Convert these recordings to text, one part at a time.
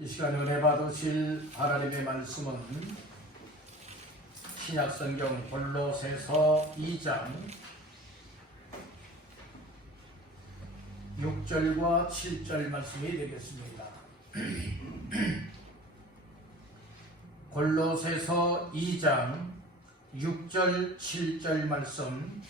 이 시간 은혜 받으실 하나님의 말씀은 신약성경 골로새서 2장 6절과 7절 말씀이 되겠습니다. 골로새서 2장 6절 7절 말씀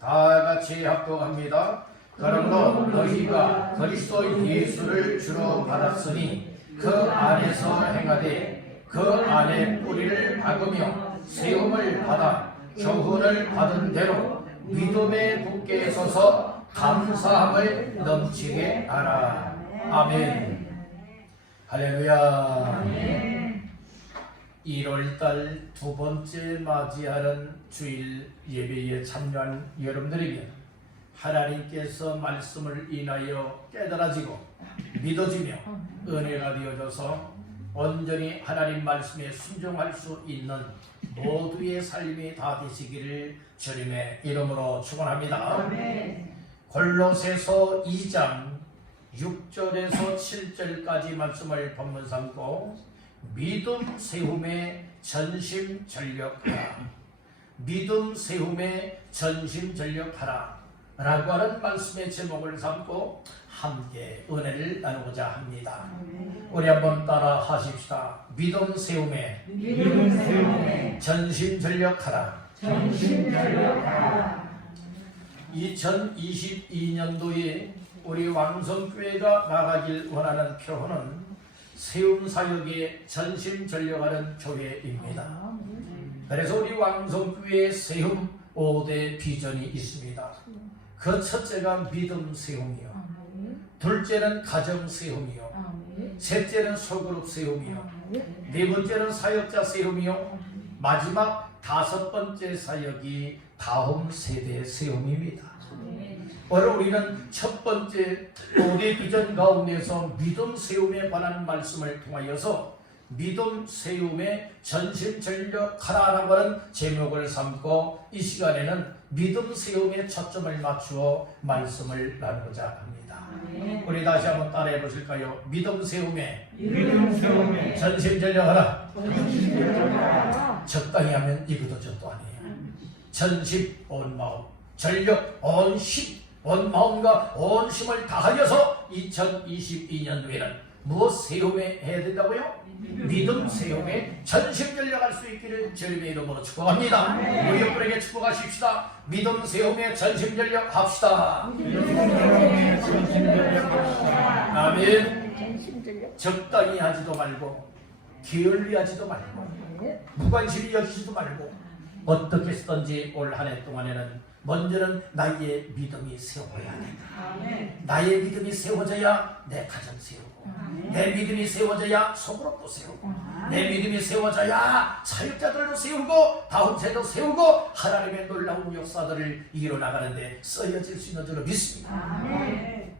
다같이 합독합니다. 그러므로 너희가 그리스도 예수를 주로 받았으니 그 안에서 행하되 그 안에 뿌리를 박으며 세움을 받아 교훈을 받은 대로 믿음에 굳게 서서 감사함을 넘치게 하라. 아멘. 할렐루야. 1월달 두 번째 맞이하는 주일 예배에 참여한 여러분들에게 하나님께서 말씀을 인하여 깨달아지고 믿어지며 은혜가 되어져서 온전히 하나님 말씀에 순종할 수 있는 모두의 삶이 다 되시기를 주님의 이름으로 축원합니다. 골로새서 2장 6절에서 7절까지 말씀을 본문 삼고 믿음 세움에 전심전력하라, 믿음 세움에 전심전력하라 라고 하는 말씀의 제목을 삼고 함께 은혜를 나누고자 합니다. 우리 한번 따라 하십시다. 믿음 세움에 전심전력하라. 2022년도에 우리 왕성교회가 나가길 원하는 표현은 세움사역에 전심전력하는 교회입니다. 그래서 우리 왕성교회의 세움 5대 비전이 있습니다. 그 첫째가 믿음 세움이요, 둘째는 가정 세움이요, 셋째는 소그룹 세움이요, 네 번째는 사역자 세움이요, 마지막 다섯 번째 사역이 다음 세대 세움입니다. 오늘 우리는 첫 번째 5대 비전 가운데서 믿음 세움에 관한 말씀을 통하여서 믿음 세움에 전심전력하라라고 하는 제목을 삼고 이 시간에는 믿음 세움에 초점을 맞추어 말씀을 나누고자 합니다. 우리 다시 한번 따라해 보실까요? 믿음 세움에 전심전력하라. 적당히 하면 이것도 저도 아니에요. 전심 온 마음, 전력 온 힘, 온 마음과 온 힘을 다하여서 2022년도에는 무엇 세움에 해야 된다고요? 믿음 세움에 전심전력할 수 있기를 주님의 이름으로 축복합니다. 우리 여러분에게 축복하십시다. 믿음 세움에 전심전력합시다. 아멘. 적당히 하지도 말고 게을리하지도 말고 무관심히 여기지도 말고 어떻게 쓰든지 올 한 해 동안에는 먼저는 나의 믿음이 세워야 된다. 나의 믿음이 세워져야 내 가정 세우고, 내 믿음이 세워져야 소그룹도 세우고, 내 믿음이 세워져야 사역자들도 세우고 다음 세도 세우고 하나님의 놀라운 역사들을 이뤄나가는데 쓰여질 수 있는 줄로 믿습니다.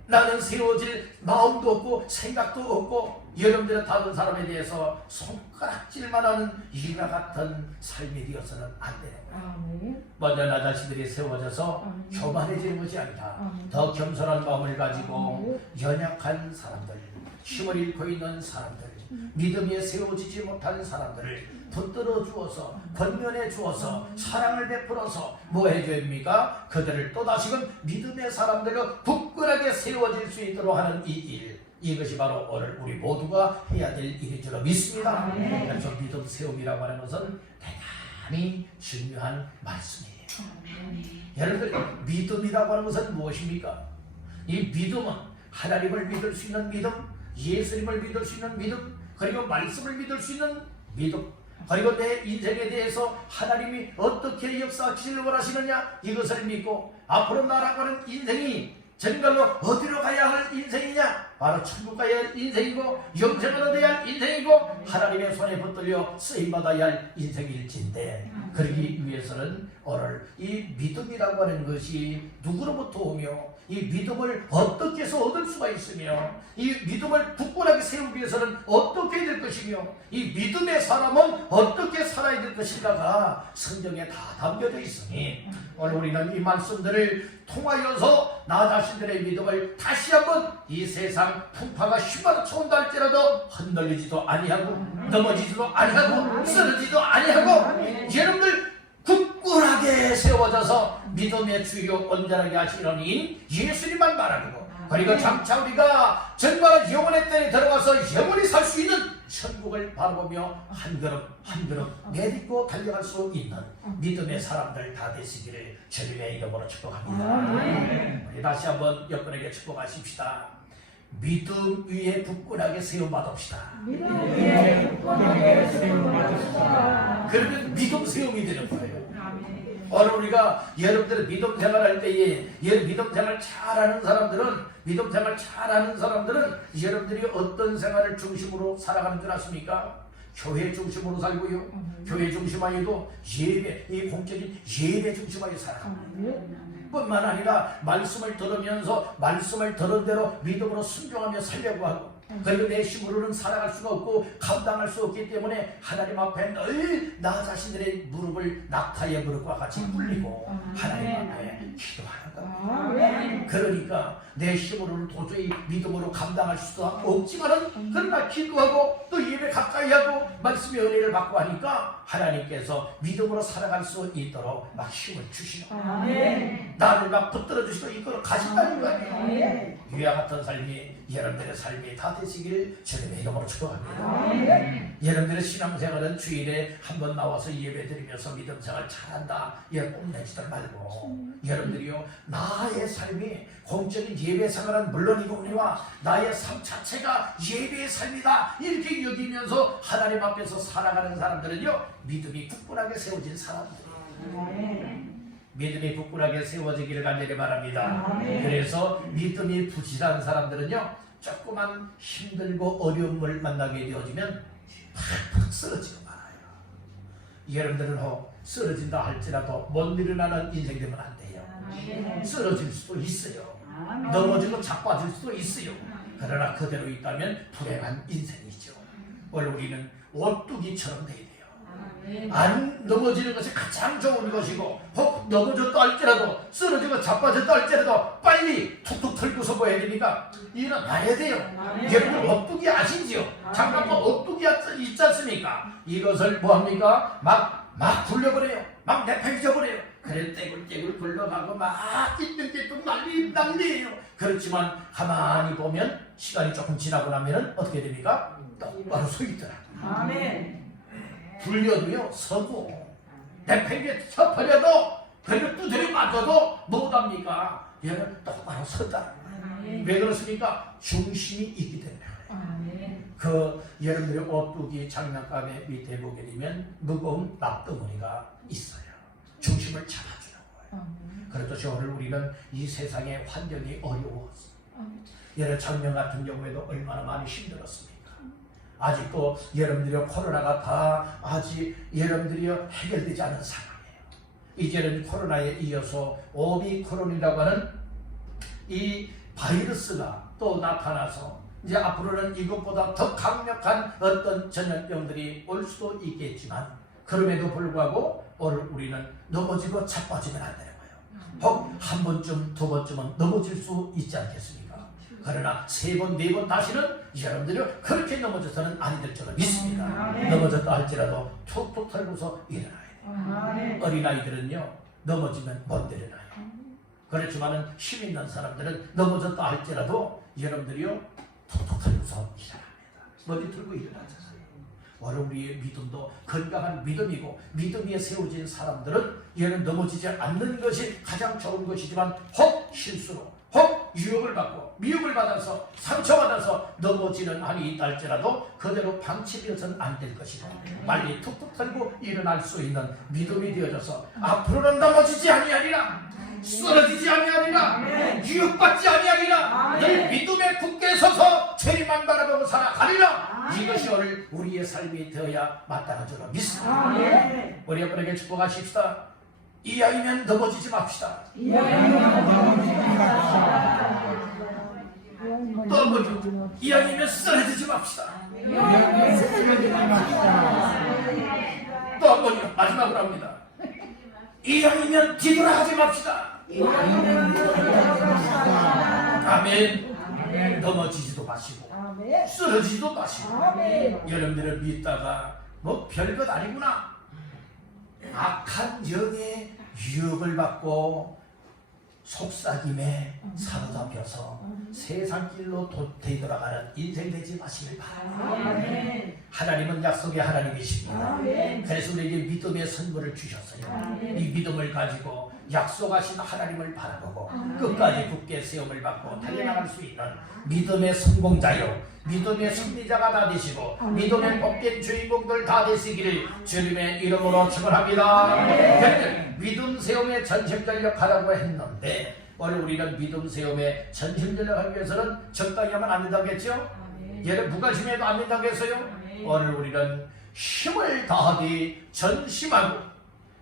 나는 세워질 마음도 없고 생각도 없고 여러분들은 다른 사람에 대해서 손가락질만 하는 이와 같은 삶이 되어서는 안 되는 거예요. 먼저 나 자신들이 세워져서 교만해지는 것이 아니라 더 겸손한 마음을 가지고 연약한 사람들, 힘을 잃고 있는 사람들, 믿음에 세워지지 못하는 사람들을 붙들어 주어서 권면해 주어서 사랑을 베풀어서 뭐 해줘야 됩니까? 그들을 또다시금 믿음의 사람들로 굳건하게 세워질 수 있도록 하는 이 일, 이것이 바로 오늘 우리 모두가 해야 될 일인 줄 믿습니다. 그래서 믿음 세움이라고 하는 것은 대단히 중요한 말씀이에요. 여러분들, 믿음이라고 하는 것은 무엇입니까? 이 믿음은 하나님을 믿을 수 있는 믿음, 예수님을 믿을 수 있는 믿음, 그리고 말씀을 믿을 수 있는 믿음, 그리고 내 인생에 대해서 하나님이 어떻게 역사하시길 원하시느냐 이것을 믿고 앞으로 나아가는 인생이 정말로 어디로 가야 할 인생이냐, 바로 천국 가야 할 인생이고 영생을 얻어야 할 인생이고 하나님의 손에 붙들려 쓰임받아야 할 인생일진데, 그러기 위해서는 오늘 이 믿음이라고 하는 것이 누구로부터 오며 이 믿음을 어떻게 해서 얻을 수가 있으며 이 믿음을 굳건하게 세우기 위해서는 어떻게 해야 될 것이며 이 믿음의 사람은 어떻게 살아야 될 것인가가 성경에 다 담겨져 있으니 오늘 우리는 이 말씀들을 통하여서 나 자신들의 믿음을 다시 한번 이 세상 풍파가 휘몰아쳐온다 할지라도 흔들리지도 아니하고 넘어지지도 아니하고 쓰러지지도 아니하고 여러분들 굳건하게 세워져서 믿음의 주요 온전하게 하시려니 예수님만 바라고 그리고 장차 우리가 정말 영원의 땅에 들어가서 영원히 살 수 있는 천국을 바라보며 한 걸음 한 걸음 내딛고 달려갈 수 있는 믿음의 사람들 다 되시기를 주님의 이름으로 축복합니다. 우리 다시 한번 여러분에게 축복하십시다. 믿음 위에 굳건하게 세움받읍시다. 믿음 위에 굳건하게 세움받읍시다. 그러면 믿음 세움이 되는 거예요. 오늘 우리가 여러분들의 믿음 생활할 때에 믿음 생활 잘하는 사람들은 여러분들이 어떤 생활을 중심으로 살아가는 줄 아십니까? 교회 중심으로 살고요. 교회 중심하여도 예배, 이 공적인 예배 중심하여 살아갑니다. 뿐만 아니라 말씀을 들으면서 말씀을 들은 대로 믿음으로 순종하며 살려고 하고 그리고 내 힘으로는 살아갈 수가 없고 감당할 수 없기 때문에 하나님 앞에 늘 나 자신들의 무릎을 낙타의 무릎과 같이 꿇리고 하나님 앞에 기도하는 겁니다. 그러니까 내 힘으로는 도저히 믿음으로 감당할 수가 없지만은 그러나 기도하고 또 예배 가까이 하고 말씀의 은혜를 받고 하니까 하나님께서 믿음으로 살아갈 수 있도록 막 힘을 주시고 나를 막 붙들어 주시고 이끌어 가신다는 거예요. 위와 같은 삶이 여러분들의 삶이 다 되시길 주님의 이름으로 축복합니다. 여러분들의 신앙생활은 주일에 한 번 나와서 예배드리면서 믿음생활 잘한다 이런 뽐내지들 말고 여러분들이요 나의 삶이 공적인 예배생활은 물론이거니와 나의 삶 자체가 예배의 삶이다 이렇게 여기면서 하나님 앞에서 살아가는 사람들은요 믿음이 굳건하게 세워진 사람들이에요. 믿음이 굳건하게 세워지기를 간절히 바랍니다. 그래서 믿음이 부실한 사람들은요 조그만 힘들고 어려움을 만나게 되어지면 팍팍 쓰러지고 말아요. 여러분들은 쓰러진다 할지라도 못 일어나는 인생 되면 안 돼요. 쓰러질 수도 있어요. 넘어지고 자빠질 수도 있어요. 그러나 그대로 있다면 불행한 인생이죠. 원래 우리는 오뚜기처럼 돼야 돼요. 안 넘어지는 것이 가장 좋은 것이고 혹 넘어졌다 할지라도 쓰러지고 자빠졌다 할지라도 빨리 툭툭 털고서 뭐 해야 됩니까? 일어나야 돼요. 여러분 오뚜기 아시지요? 잠깐만 오뚜기 있지 않습니까? 이것을 뭐합니까? 막 굴려버려요. 막 내팽겨버려요. 그래 떼굴떼굴 굴러가고 막 띠뚱띠뚱 난리예요. 그렇지만 가만히 보면 시간이 조금 지나고 나면 어떻게 됩니까? 똑바로 서 있더라고요. 불려도요 서고 내팽개 쳐버려도 그리고 두드려 맞아도 못합니까? 얘는 똑바로 서다. 왜 그렇습니까? 중심이 있기 때문에. 그 여러분들의 오뚜기 장난감의 밑에 보게 되면 무거운 납덩어리가 있어요. 중심을 잡아주는 거예요. 그렇듯이 오늘 우리는 이 세상의 환경이 어려워서 예를 작년 같은 경우에도 얼마나 많이 힘들었습니까? 아직도 여러분들이 코로나가 다 아직 여러분들이 해결되지 않은 상황이에요. 이제는 코로나에 이어서 오미크론이라고 하는 이 바이러스가 또 나타나서 이제 앞으로는 이것보다 더 강력한 어떤 전염병들이 올 수도 있겠지만 그럼에도 불구하고 오늘 우리는 넘어지고 자빠지면 안 되는 거예요. 혹 한 번쯤 두 번쯤은 넘어질 수 있지 않겠습니까? 그러나 세 번, 네 번 다시는 여러분들이 그렇게 넘어져서는 안 될 줄은 믿습니다. 넘어졌다 할지라도 툭툭 털고서 일어나야 돼요. 어린아이들은요 넘어지면 못 일어나요. 그렇지만은 힘 있는 사람들은 넘어졌다 할지라도 여러분들이요 툭툭 털고서 일어납니다. 머리 들고 일어나잖아요. 오늘 우리의 믿음도 건강한 믿음이고 믿음 위에 세워진 사람들은 얘는 넘어지지 않는 것이 가장 좋은 것이지만 혹 실수로 혹 유혹을 받고 미혹을 받아서 상처받아서 넘어지는 한이 있다 할지라도 그대로 방치되어서는 안 될 것이고 빨리 툭툭 털고 일어날 수 있는 믿음이 되어져서 앞으로는 넘어지지 아니하리라 쓰러지지 아니하리라 유혹받지 아니하리라 늘 믿음에 굳게 서서 재림만 바라보고 살아가리라 이것이 오늘 우리의 삶이 되어야 마땅한 줄로 믿습니다. 우리 여러분에게 축복하십시다. 이왕이면 넘어지지 맙시다. 또 한 번, 이왕이면 쓰러지지 맙시다. 또 한 번요, 마지막으로 합니다. 이왕이면 뒤돌아가지 맙시다. 아멘. 넘어지지도 마시고 쓰러지지도 마시고 여러분들을 믿다가 뭐 별것 아니구나, 악한 영의 유혹을 받고 속삭임에 사로잡혀서 세상 길로 되돌아가는 인생 되지 마시길 바랍니다. 하나님은 약속의 하나님이십니다. 그래서 우리에게 믿음의 선물을 주셨어요. 이 믿음을 가지고 약속하신 하나님을 바라보고 끝까지 굳게 세움을 받고 달려나갈 수 있는 믿음의 성공자요, 믿음의 승리자가 다 되시고 믿음의 복된 주인공들 다 되시기를 주님의 이름으로 축원합니다. 믿음 세움의 전심전력 하라고 했는데 오늘 우리는 믿음 세움의 전심전력 하기 위해서는 적당히 하면 안 된다겠죠? 얘를 무관심해도 안 된다겠어요? 오늘 우리는 힘을 다하되 전심하고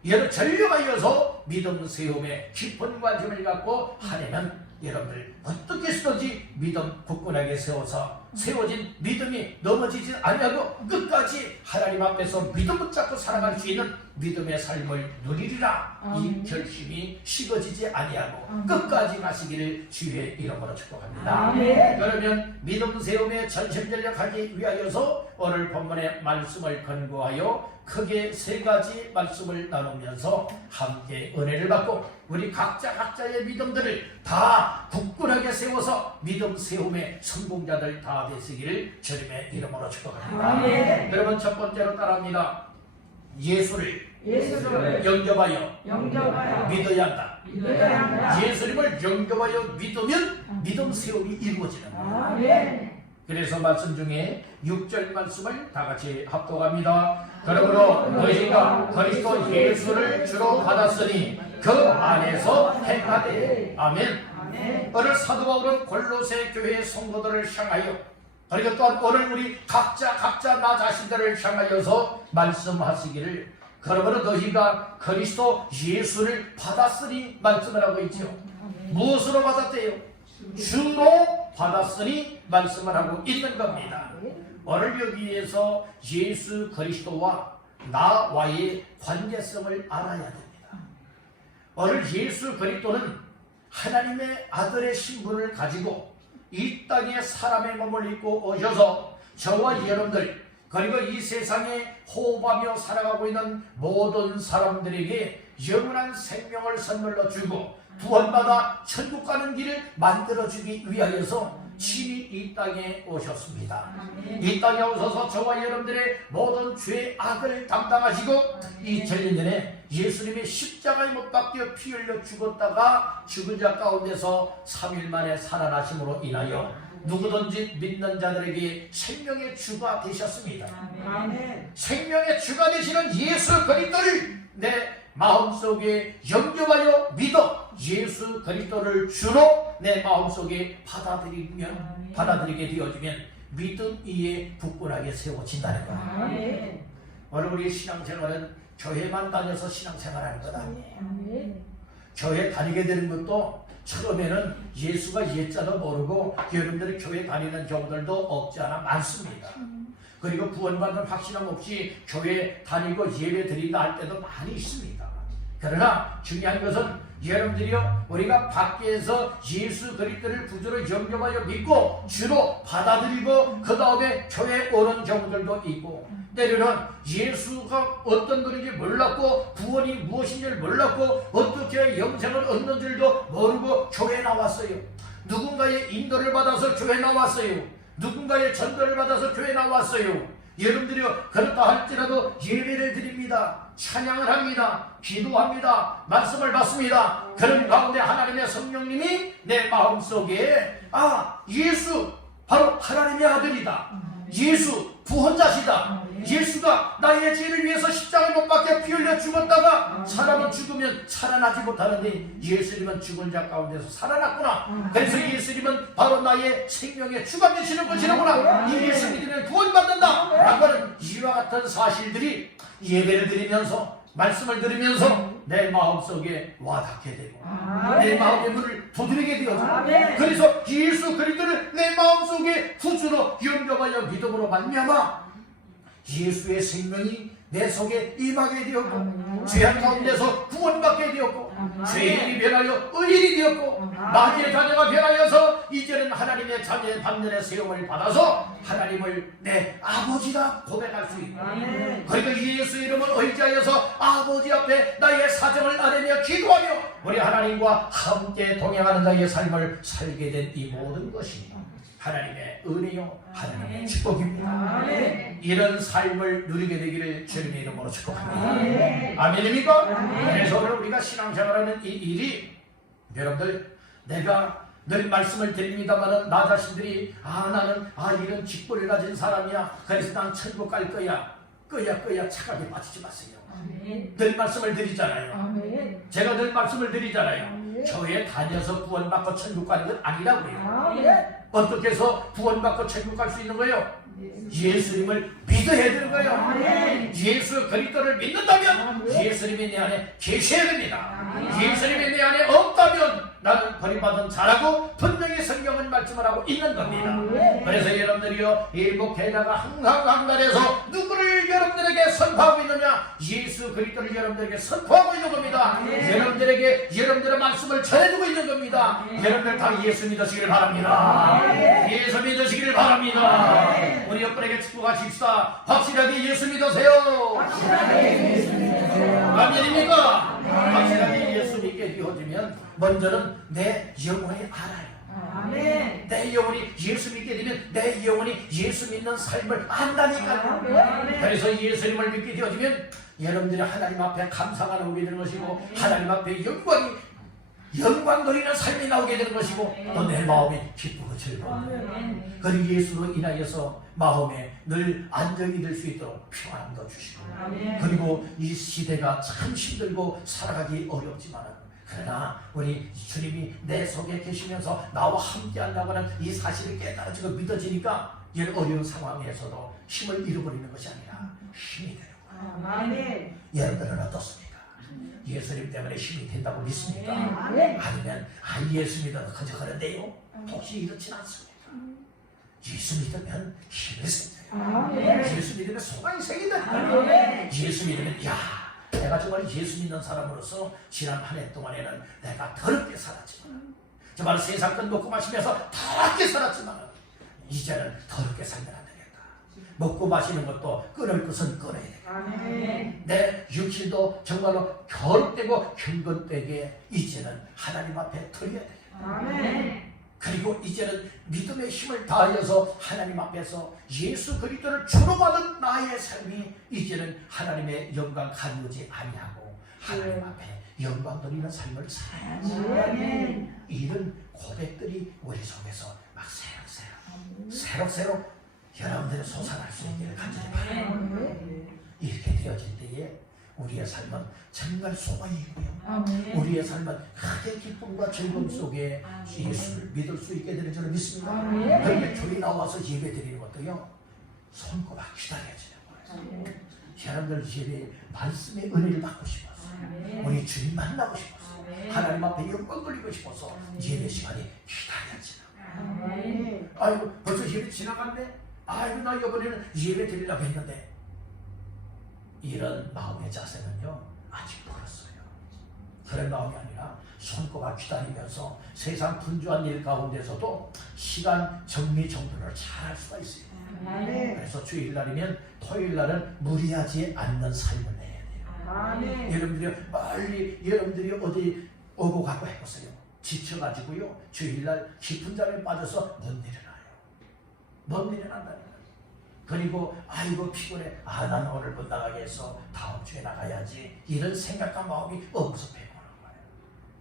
얘를 전력하여서 믿음 세움에 깊은 관심을 갖고 하려면 여러분들 어떻게 쓰든지 믿음 굳건하게 세워진 믿음이 넘어지지 아니하고 끝까지 하나님 앞에서 믿음 붙잡고 살아갈 수 있는 믿음의 삶을 누리리라. 이 결심이 식어지지 아니하고 끝까지 가시기를 주의 이름으로 축복합니다. 그러면 믿음 세움에 전심전력하기 위하여서 오늘 본문의 말씀을 근거하여 크게 세 가지 말씀을 나누면서 함께 은혜를 받고 우리 각자의 믿음들을 다 굳건하게 세워서 믿음 세움의 성공자들 다 되시기를 주님의 이름으로 축복합니다. 여러분 첫 번째로 따라합니다. 예수를 영접하여 믿어야 한다. 예수님을 영접하여 믿으면 믿음 세움이 이루어지는 거예요. 그래서 말씀 중에 6절 말씀을 다 같이 합독합니다. 그러므로 너희가 그리스도 예수를 주로 받았으니 그 안에서 행하되. 아멘. 오늘 사도 바울은 골로새 교회 성도들을 향하여, 그리고 또한 오늘 우리 각자 나 자신들을 향하여서 말씀하시기를, 그러므로 너희가 그리스도 예수를 받았으니 말씀을 하고 있죠. 무엇으로 받았대요? 주로 받았으니 말씀을 하고 있는 겁니다. 오늘 여기에서 예수 그리스도와 나와의 관계성을 알아야 됩니다. 오늘 예수 그리스도는 하나님의 아들의 신분을 가지고 이 땅에 사람의 몸을 입고 오셔서 저와 여러분들 그리고 이 세상에 호흡하며 살아가고 있는 모든 사람들에게 영원한 생명을 선물로 주고 구원받아 천국 가는 길을 만들어주기 위하여서 친히 이 땅에 오셨습니다. 이 땅에 오셔서 저와 여러분들의 모든 죄의 악을 담당하시고 2000년 전에 예수님이 십자가에 못 박혀 피 흘려 죽었다가 죽은 자 가운데서 3일 만에 살아나심으로 인하여 누구든지 믿는 자들에게 생명의 주가 되셨습니다. 생명의 주가 되시는 예수 그리스도를 내 마음속에 영접하여 믿어 예수 그리스도를 주로 내 마음속에 받아들이게 되어지면 믿음 위에 굳건하게 세워진다는 거야. 오늘 우리의 신앙생활은 교회만 다녀서 신앙생활하는 것 아니에요. 교회 다니게 되는 것도 처음에는 예수가 예자도 모르고 여러분들이 교회 다니는 경우들도 없지 않아 많습니다. 그리고 구원받는 확신함 없이 교회 다니고 예배 드린다 할 때도 많이 있습니다. 그러나 중요한 것은 여러분들이요, 우리가 밖에서 예수 그리스도를 구주로 영접하여 믿고 주로 받아들이고 그 다음에 교회에 오는 경우들도 있고, 때로는 예수가 어떤 분인지 몰랐고 구원이 무엇인지를 몰랐고 어떻게 영생을 얻는 줄도 모르고 교회에 나왔어요. 누군가의 인도를 받아서 교회에 나왔어요. 누군가의 전도를 받아서 교회에 나왔어요. 여러분들이요, 그렇다 할지라도 예배를 드립니다. 찬양을 합니다. 기도합니다. 말씀을 받습니다. 그런 가운데 하나님의 성령님이 내 마음속에 예수 바로 하나님의 아들이다. 예수 구원자시다. 예수가 나의 죄를 위해서 십자가에 못 박혀 피 흘려 죽었다가 사람은 죽으면 살아나지 못하는데 예수님은 죽은 자 가운데서 살아났구나. 그래서 예수님은 바로 나의 생명의 주가 되시는 것이라구나. 이 예수 믿으면 구원받는다 라고 하는 이와 같은 사실들이 예배를 드리면서 말씀을 들으면서 내 마음속에 와닿게 되고 내 마음의 문을 두드리게 되어져. 그래서 예수 그리스도를 내 마음속에 구주로 영접하여 믿음으로 말미암아 예수의 생명이 내 속에 임하게 되었고 죄악 가운데서 구원받게 되었고 죄인이 변하여 의인이 되었고 마귀의 자녀가 변하여서 이제는 하나님의 자녀의 반면의 세움을 받아서 하나님을 내 아버지라 고백할 수 있고 그리고 예수 이름을 의지하여서 아버지 앞에 나의 사정을 아뢰며 기도하며 우리 하나님과 함께 동행하는 자의 삶을 살게 된 이 모든 것이 하나님의 은혜요 하나님의 축복입니다. 이런 삶을 누리게 되기를 주님의 이름으로 축복합니다. 아멘입니까? 그래서 오늘 우리가 신앙생활하는 이 일이 여러분들 내가 늘 말씀을 드립니다만은 나 자신들이 나는 이런 직분을 가진 사람이야 그래서 난 천국 갈 거야 끄야 착하게 빠지지 마세요. 늘 말씀을 드리잖아요. 제가 늘 말씀을 드리잖아요. 교회 다녀서 구원받고 천국 가는 건 아니라고요. 어떻게 해서 구원받고 천국 갈 수 있는 거예요? 예수님을 믿어야 되는 거예요. 예수 그리스도를 믿는다면 예수님이 내 안에 계셔야 됩니다. 예수님이 내 안에 없다면 나는 버림받은 자라고 분명히 성경은 말씀을 하고 있는 겁니다. 그래서 여러분들이요 이 목회자가 항상 강단에서 누구를 여러분들에게 선포하고 있느냐? 예수 그리스도를 여러분들에게 선포하고 있는 겁니다. 여러분들에게 여러분들의 말씀을 전해주고 있는 겁니다. 여러분들 다 예수 믿으시길 바랍니다. 예수 믿으시길 바랍니다. 우리 옆분에게 축복하십시다. 확실하게 예수 믿으세요. 아멘입니까? 확실하게 예수 믿게 되어지면 먼저는 내 영혼이 알아요. 내 영혼이 예수 믿게 되면 내 영혼이 예수 믿는 삶을 안다니까요. 그래서 예수님을 믿게 되어지면 여러분들이 하나님 앞에 감사하는 우리 되는 것이고 하나님 앞에 영광 돌리는 삶이 나오게 되는 것이고 또 내 마음이 기쁘고 즐거워요. 그리고 예수로 인하여서 마음에 늘 안정이 될 수 있도록 평안도 주시고 그리고 이 시대가 참 힘들고 살아가기 어렵지만 그러나 우리 주님이 내 속에 계시면서 나와 함께 한다고 하는 이 사실이 깨달아지고 믿어지니까 이런 어려운 상황에서도 힘을 잃어버리는 것이 아니라 힘이 되는 거예요. 여러분들은 어떻습니까? 예수님 때문에 힘이 된다고 믿습니까? 아니면 예수 믿어도 그저 그런데요? 혹시 이렇진 않습니까? 예수 믿으면 힘이 생겨요. 예수 믿으면 소망이 생긴다니까요. 예수 믿으면 내가 정말 예수 믿는 사람으로서 지난 한 해 동안에는 내가 더럽게 살았지만 정말 세상 것 먹고 마시면서 더럽게 살았지만 이제는 더럽게 살면 안 되겠다. 먹고 마시는 것도 끊을 것은 끊어야 되겠다. 내 육신도 정말로 겨울되고 경건되게 이제는 하나님 앞에 드려야 되겠다. 그리고 이제는 믿음의 힘을 다하여서 하나님 앞에서 예수 그리스도를 주로 받은 나의 삶이 이제는 하나님의 영광 가리우지 아니하고 하나님 앞에 영광 돌리는 삶을 살아야지. 이런 고백들이 우리 속에서 막 새록새록 여러분들이 솟아날 수 있기를 간절히 바랍니다. 이렇게 되어질 때에 우리의 삶은 정말 소망이 있고요. 우리의 삶은 크게 기쁨과 즐거움 속에 예수를 믿을 수 있게 되는 줄 믿습니다. 그러니까 교회 나와서 예배 드리는 것도요. 손꼽아 기다려지는 거예요. 여러분들 예배 말씀의 은혜를 받고 싶어서 우리 주님 만나고 싶어서 하나님 앞에 영광 돌리고 싶어서 예배 시간이 기다려지는 거예요. 아이고 벌써 예배 지나갔네. 아이고 나 이번에는 예배 드리려고 했는데 이런 마음의 자세는요 아직 멀었어요. 그런 마음이 아니라 손꼽아 기다리면서 세상 분주한 일 가운데서도 시간 정리정돈을 잘 할 수가 있어요. 그래서 주일날이면 토요일날은 무리하지 않는 삶을 내야 돼요. 여러분들이 빨리 여러분들이 어디 오고 가고 해보세요. 지쳐가지고요 주일날 깊은 잠에 빠져서 못 일어난다니까. 그리고 아이고 피곤해. 난 오늘 못 나가게 해서 다음 주에 나가야지. 이런 생각과 마음이 엄습해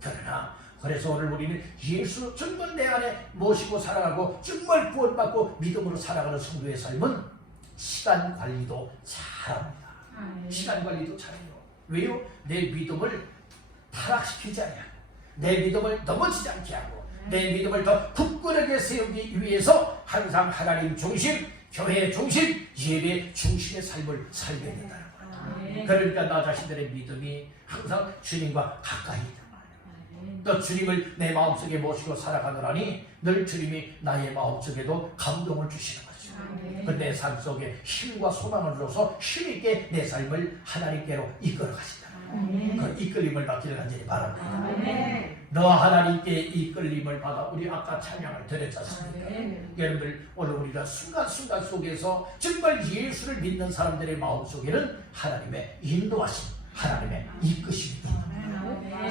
보는 거예요. 그래서 오늘 우리는 예수 정말 내 안에 모시고 살아가고 정말 구원받고 믿음으로 살아가는 성도의 삶은 시간 관리도 잘합니다. 시간 관리도 잘해요. 왜요? 내 믿음을 타락시키지 않냐고. 내 믿음을 넘어지지 않게 하고 내 믿음을 더 굳건하게 세우기 위해서 항상 하나님 중심, 교회 중심, 예배 중심의 삶을 살게 된다는 거예요. 그러니까 나 자신들의 믿음이 항상 주님과 가까이 또 주님을 내 마음속에 모시고 살아가느라니 늘 주님이 나의 마음속에도 감동을 주시는 거죠. 그 내 삶 속에 힘과 소망을 줘서 힘있게 내 삶을 하나님께로 이끌어 가신다. 그 이끌림을 받기를 간절히 바랍니다. 너 하나님께 이끌림을 받아 우리 아까 찬양을 드렸지 않습니까? 여러분들 오늘 우리가 순간순간 속에서 정말 예수를 믿는 사람들의 마음 속에는 하나님의 인도하심, 하나님의 이끄심이 있습니다.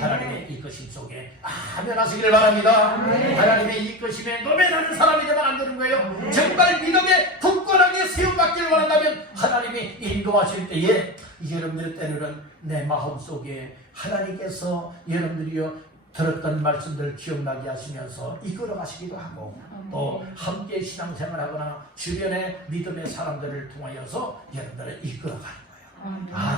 하나님의 이끄심 속에 아멘 하시기를 바랍니다. 하나님의 이끄심에 노매하는 사람이 되면 안 되는 거예요. 정말 믿음에 굳건하게 세움받기를 원한다면 하나님이 인도하실 때에 여러분들 때로는 내 마음속에 하나님께서 여러분들이요 들었던 말씀들 기억나게 하시면서 이끌어 가시기도 하고 또 함께 신앙생활하거나 주변의 믿음의 사람들을 통하여서 여러분들을 이끌어 가는 거예요.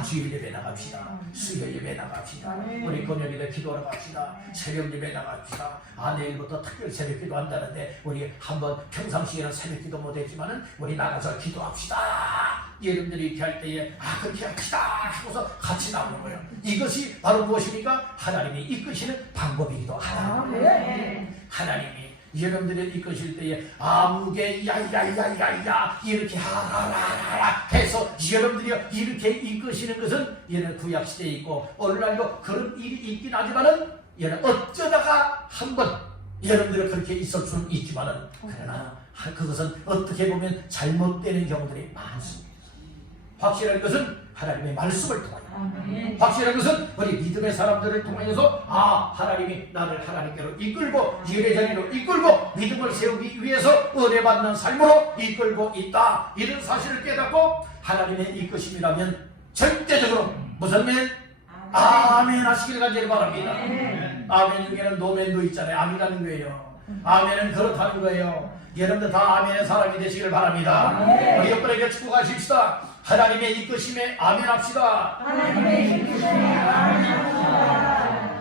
주일 예배 나갑시다. 수요 예배 나갑시다. 우리 금요일에 기도하러 갑시다. 새벽 예배 나갑시다. 내일부터 특별 새벽 기도 한다는데 우리 한번 평상시에는 새벽 기도 못했지만은 우리 나가서 기도합시다. 여러분들이 이렇게 할 때에 그렇게 합시다 하고서 같이 나오는 거예요. 이것이 바로 무엇입니까? 하나님이 이끄시는 방법이기도 하다. 하나님이 여러분들이 이끄실 때에 아무게 야야야야야 이렇게 하라라라 해서 여러분들이 이렇게 이끄시는 것은 얘는 구약시대에 있고 오늘날도 그런 일이 있긴 하지만은 얘는 어쩌다가 한번 여러분들이 그렇게 있을 수는 있지만은 그러나 그것은 어떻게 보면 잘못되는 경우들이 많습니다. 확실한 것은 하나님의 말씀을 통하여 확실한 것은 우리 믿음의 사람들을 통하여서 하나님이 나를 하나님께로 이끌고 예배자리로 이끌고 믿음을 세우기 위해서 은혜받는 삶으로 이끌고 있다. 이런 사실을 깨닫고 하나님의 이끄심이라면 절대적으로 무슨 면 아멘 하시길 간절히 바랍니다. 아멘 중에는 노멘도 있잖아요. 아멘이라는 거예요. 아멘은 그렇다는 거예요. 여러분들 다 아멘의 사람이 되시길 바랍니다. 우리 옆분에게 축복하십시다. 하나님의 이끄심에 아멘 합시다. 하나님의 이끄심에 아멘 합시다.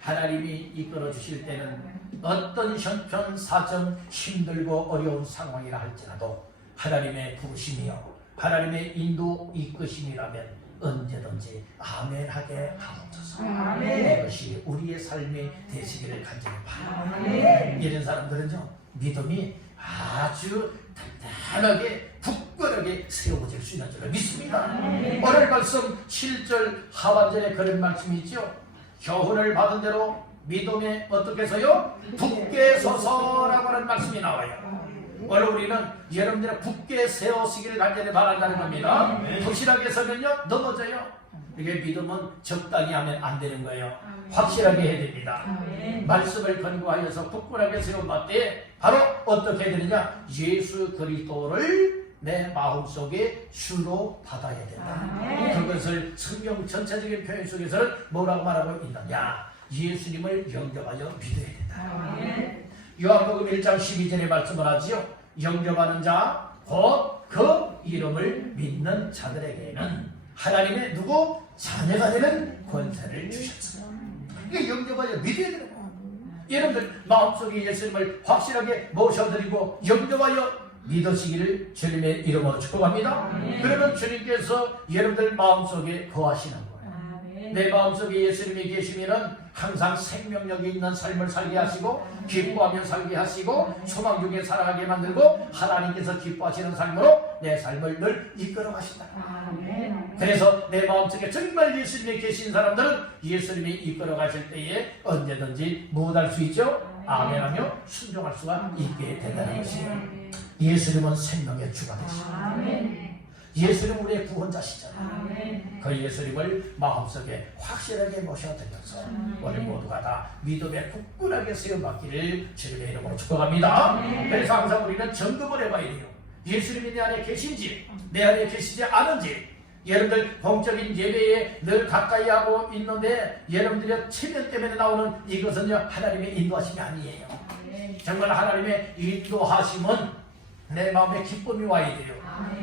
하나님이 이끌어 주실 때는 어떤 형편, 사정, 힘들고 어려운 상황이라 할지라도 하나님의 부르심이요 하나님의 인도 이끄심이라면 언제든지 아멘하게 하옵소서. 이것이 우리의 삶이 되시기를 간절히 바랍니다. 이런 사람들은요 믿음이 아주 단단하게 굳건하게 세워질 수 있는 줄을 믿습니다. 오늘 말씀 7절 하반절에 그런 말씀이 있죠. 교훈을 받은 대로 믿음에 어떻게 서요? 굳게 서서라고 하는 말씀이 나와요. 오늘 우리는 여러분들의 굳게 세우시기를 간절히 바란다는 겁니다. 부실하게 서면요 넘어져요. 이게 믿음은 적당히 하면 안 되는 거예요. 확실하게 해야 됩니다. 말씀을 근거하여서 굳건하게 세움받을 때 바로 어떻게 해야 되느냐? 예수 그리스도를 내 마음속에 주로 받아야 된다. 그것을 성경 전체적인 표현 속에서는 뭐라고 말하고 있느냐? 예수님을 영접하여 믿어야 된다. 요한복음 1장 12절에 말씀을 하지요. 영접하는 자, 곧 그 이름을 믿는 자들에게는 하나님의 누구? 자녀가 되는 권세를 주셨어요. 이게 영접하여 믿어야 되는 거예요. 여러분들 마음속에 예수님을 확실하게 모셔드리고 영접하여 믿으시기를 주님의 이름으로 축복합니다. 그러면 주님께서 여러분들 마음속에 거하시는 거예요. 내 마음속에 예수님이 계시면은 항상 생명력이 있는 삶을 살게 하시고 기뻐하며 살게 하시고 소망 중에 살아가게 만들고 하나님께서 기뻐하시는 삶으로 내 삶을 늘 이끌어 가신다. 그래서 내 마음속에 정말 예수님이 계신 사람들은 예수님이 이끌어 가실 때에 언제든지 무엇할 수 있죠? 아멘하며 순종할 수가 있게 된다는 것이에요. 예수님은 생명의 주가 되시고 예수님 우리의 구원자시잖아요. 그 예수님을 마음속에 확실하게 모셔드려서 우리 모두가 다 믿음에 굳건하게 세워받기를 주님의 이름으로 축복합니다. 그래서 항상 우리는 점검을 해봐야 돼요. 예수님이 내 안에 계신지 내 안에 계시지 않은지. 여러분들 공적인 예배에 늘 가까이 하고 있는데 여러분들의 체면 때문에 나오는 이것은요 하나님의 인도하심이 아니에요. 정말 하나님의 인도하심은 내 마음에 기쁨이 와야 돼요.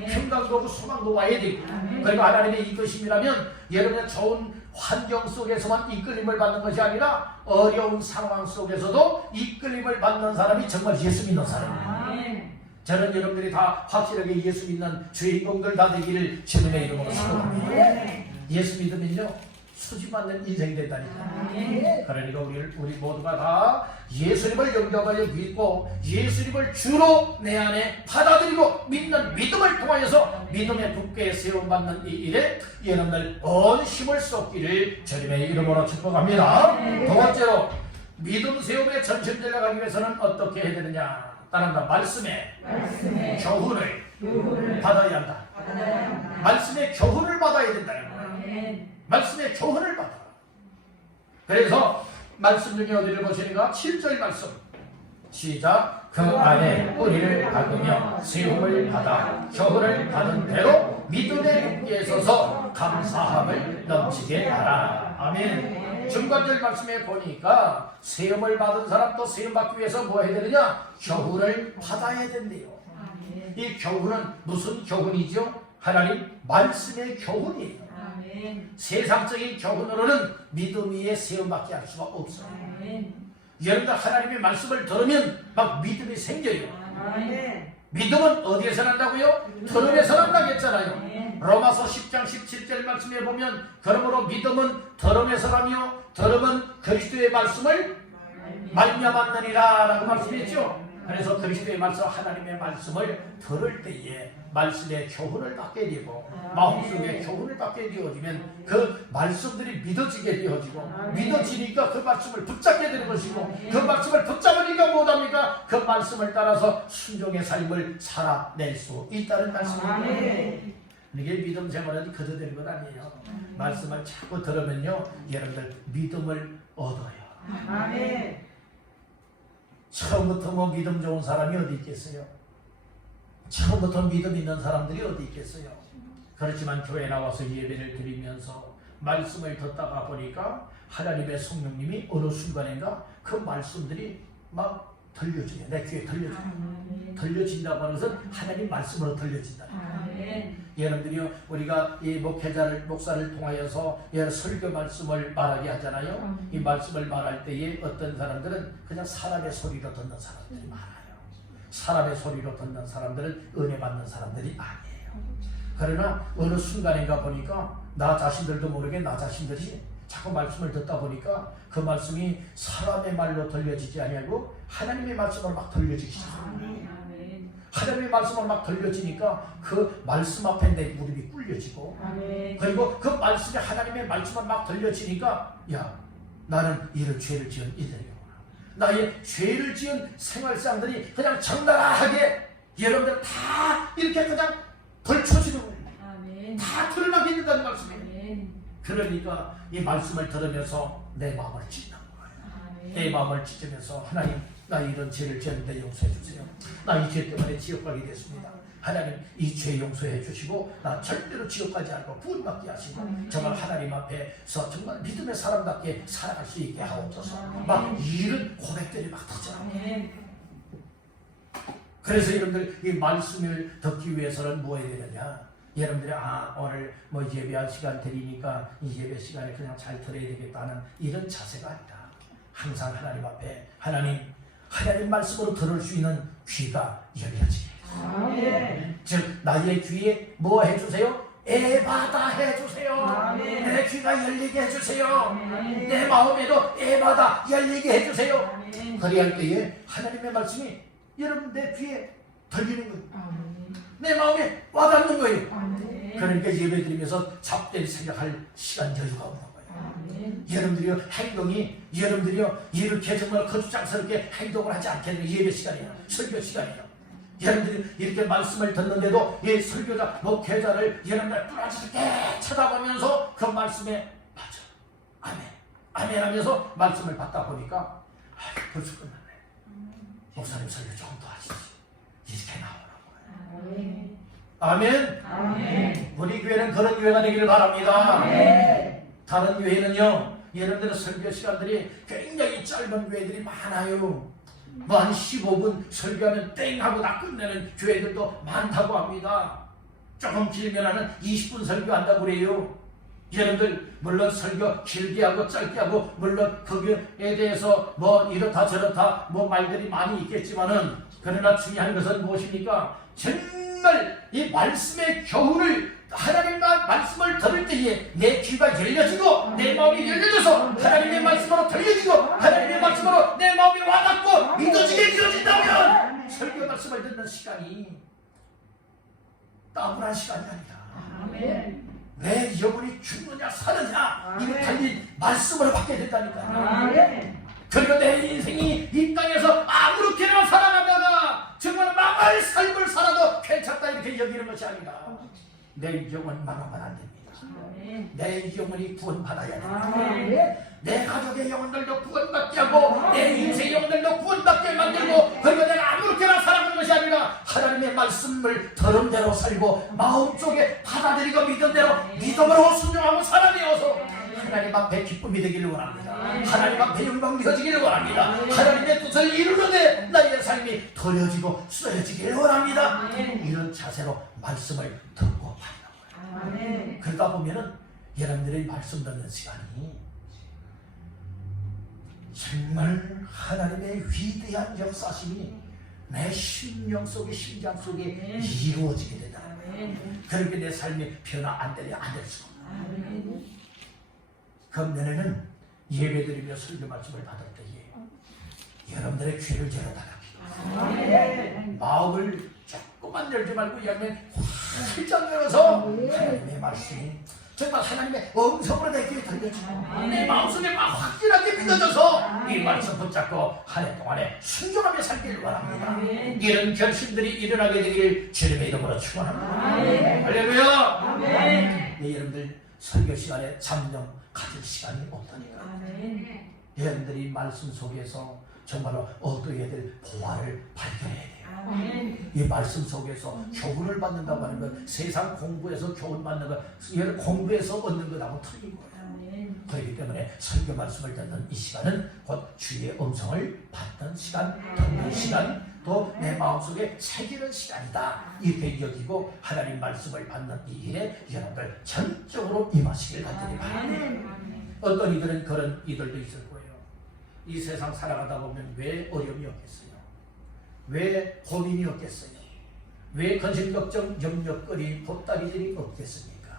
평강도 오고 소망도 와야 되고. 그리고 하나님의 이끄심이라면 여러분의 좋은 환경 속에서만 이끌림을 받는 것이 아니라 어려운 상황 속에서도 이끌림을 받는 사람이 정말 예수 믿는 사람이에요. 저는 여러분들이 다 확실하게 예수 믿는 주인공들 다 되기를 주님의 이름으로 축원합니다. 예수 믿으면요 수지받는 인생 된다니까. 그러니까 우리 모두가 다 예수님을 영접하여 믿고 예수님을 주로 내 안에 받아들이고 믿는 믿음을 통하여서 믿음의 굳게 세움받는 이 일에 여러분들 온 힘을 쏟기를 주님의 이름으로 축복합니다. 두 번째로 믿음 세움의 전심되려 가기 위해서는 어떻게 해야 되느냐? 따른다. 말씀의 교훈을 받아야 한다. 말씀의 교훈을 받아야 된다는 거예요. 말씀의 교훈을 받아. 그래서 말씀 중에 어디를 보시는가? 7절 말씀 시작. 그 안에 뿌리를 박으며 세움을 받아 교훈을 받은 대로 믿음의 굳게 서서 감사함을 넘치게 하라. 아멘. 중간절 말씀에 보니까 세움을 받은 사람도 세움받기 위해서 뭐 해야 되느냐? 교훈을 받아야 된대요. 이 교훈은 무슨 교훈이죠? 하나님 말씀의 교훈이에요. 세상적인 교훈으로는 믿음 위에 세움받게 할 수가 없어요. 여러분들 하나님의 말씀을 들으면 막 믿음이 생겨요. 믿음은 어디에서 난다고요? 들음에서 난다고 했잖아요. 로마서 10장 17절 말씀에 보면 그러므로 믿음은 들음에서 나며 들음은 그리스도의 말씀을 말미암았느니라 라고 말씀했죠. 그래서 그리스도의 말씀 하나님의 말씀을 들을 때에 말씀의 교훈을 받게 되고 마음속에 교훈을 받게 되어지면 그 말씀들이 믿어지게 되어지고 믿어지니까 그 말씀을 붙잡게 되는 것이고 그 말씀을 붙잡으니까 못합니까? 그 말씀을 따라서 순종의 삶을 살아낼 수 있다는 말씀입니다. 이게 믿음 생활은 그저 되는 건 아니에요. 말씀을 자꾸 들으면요 여러분들 믿음을 얻어요. 처음부터 뭐 믿음 좋은 사람이 어디 있겠어요? 처음부터 믿음 있는 사람들이 어디 있겠어요? 그렇지만 교회 나와서 예배를 드리면서 말씀을 듣다가 보니까 하나님의 성령님이 어느 순간인가 그 말씀들이 막 들려져요. 내 귀에 들려져요. 들려진다고 하는 것은 하나님 말씀으로 들려진다. 여러분들이요 우리가 이 목사를 통하여서 설교 말씀을 말하게 하잖아요. 이 말씀을 말할 때에 어떤 사람들은 그냥 사람의 소리로 듣는 사람들이 많아요. 사람의 소리로 듣는 사람들은 은혜 받는 사람들이 아니에요. 그러나 어느 순간인가 보니까 나 자신들도 모르게 나 자신들이 자꾸 말씀을 듣다 보니까 그 말씀이 사람의 말로 들려지지 아니하고 하나님의 말씀으로 막 들려지기 시작합니다. 하나님의 말씀으로 막 들려지니까 그 말씀 앞에 내 무릎이 꿇려지고 그리고 그 말씀이 하나님의 말씀으로 막 들려지니까 야 나는 이런 죄를 지은 인생이구나. 나의 죄를 지은 생활상들이 그냥 적나라하게 여러분들 다 이렇게 그냥 걸쳐지는 거예요. 다 드러나게 된다는 말씀이에요. 그러니까 이 말씀을 들으면서 내 마음을 찢는 거예요. 내 마음을 찢으면서 하나님 나 이런 죄를 지었는데 용서해 주세요. 나 이 죄 때문에 지옥 가게 됐습니다. 하나님 이 죄 용서해 주시고 나 절대로 지옥 가지 않고 구원받게 하시고 정말 하나님 앞에서 정말 믿음의 사람답게 살아갈 수 있게 하옵소서. 막 이런 고백들이 막 터져요. 그래서 여러분들 이 말씀을 듣기 위해서는 뭐 해야 되느냐? 여러분들이 오늘 뭐 예배할 시간 드리니까 이 예배 시간에 그냥 잘 들어야 되겠다는 이런 자세가 아니라 항상 하나님 앞에 하나님 말씀으로 들을 수 있는 귀가 열려지게 즉 나의 귀에 뭐 해주세요? 애받아 해주세요. 내 귀가 열리게 해주세요. 내 마음에도 애받아 열리게 해주세요. 그리할 때에 하나님의 말씀이 여러분 내 귀에 들리는 거예요. 내 마음에 와닿는 거예요. 그러니까 예배드리면서 잡되이 생각할 시간 여유가 없는 거예요. 여러분들이요 여러분들이요 이렇게 정말 거추장스럽게 행동을 하지 않겠는 예배 시간이에요. 설교 시간이에요. 여러분들이 이렇게 말씀을 듣는데도 이 설교자 목회자를 여러분들 뚜렷하게 쳐다보면서 그 말씀에 맞아 아멘 하면서 말씀을 받다 보니까 벌써 끝났네. 목사님 설교 조금 더 하시죠. 이렇게 나오는 거예요. 아멘. 우리 교회는 그런 교회가 되기를 바랍니다. 다른 교회는요 여러분들의 설교 시간들이 굉장히 짧은 교회들이 많아요. 뭐 한 15분 설교하면 땡 하고 다 끝내는 교회들도 많다고 합니다. 조금 길면 하는 20분 설교한다고 그래요. 여러분들 물론 설교 길게 하고 짧게 하고 물론 거기에 대해서 뭐 이렇다 저렇다 뭐 말들이 많이 있겠지만은 그러나 중요한 것은 무엇입니까? 정말 이 말씀의 교훈을 하나님의 말씀을 들을 때에 내 귀가 열려지고 내 마음이 열려져서 하나님의 말씀으로 들려지고 하나님의 말씀으로 내 마음이 와닿고 믿어지게 되어진다면 설교 말씀을 듣는 시간이 따분한 시간이 아니라 내 영혼이 죽느냐 사느냐 이거 달린 말씀으로 받게 된다니까요. 그리고 내 인생이 이 땅에서 아무렇게나 살아가다가 정말 망할 삶을 살아도 괜찮다 이렇게 여기는 것이 아니라 내 영혼 망하면 안 됩니다. 내 영혼이 구원받아야 됩니다. 내 가족의 영혼들도 구원받게 하고 내 인생의 영혼들도 구원받게 만들고 그리고 내가 아무렇게나 살아가는 것이 아니라 하나님의 말씀을 들은 대로 살고 마음속에 받아들이고 믿은 대로 믿음으로 순종하고 살아내어서 하나님 앞에 기쁨이 되기를 원합니다. 하나님 앞에 영광 되어지기를 원합니다. 하나님의 뜻을 이루는데 나의 삶이 더려지고 쓰여지기를 원합니다. 이런 자세로 말씀을 듣고 받는 거예요. 그러다 보면은 여러분들의 말씀 듣는 시간이 정말 하나님의 위대한 역사심이 내 심령 속에 심장 속에 이루어지게 된다. 그렇게 내 삶이 변화 안 되려 안 될 수가 없다. 금년에는 예배드리며 설교 말씀을 받을 때에 여러분들의 귀를 열어달라. 마음을 조금만 열지 말고 여러분 활짝 열어서 하나님의 말씀이 정말 하나님의 음성으로 내게 들려지고 내 마음속에 막 확실하게 믿어져서 이 말씀 붙잡고 한 해 동안에 순종하며 살기를 원합니다. 이런 결심들이 일어나게 되기를 주님의 이름으로 축원합니다. 할렐루야. 네, 여러분들 설교 시간에 잠정 가질 시간이 없다니까. 여러분들이 말씀 속에서 정말로 얻어야 될 보화를 발견해야 돼요. 이 말씀 속에서 교훈을 받는다고 하는 건 세상 공부에서 교훈 받는 것, 공부에서 얻는 것하고 틀린 거예요. 그렇기 때문에 설교 말씀을 듣는 이 시간은 곧 주의 음성을 받는 시간, 듣는 시간, 또 내 마음속에 새기는 시간이다. 이렇게 여기고 하나님 말씀을 받는 이 일에 여러분들 전적으로 임하시길 간절히 바랍니다. 어떤 이들은 그런 이들도 있을 거예요. 이 세상 살아가다 보면 왜 어려움이 없겠어요? 왜 고민이 없겠어요? 왜 근심 걱정 염려거리 보따리들이 없겠습니까?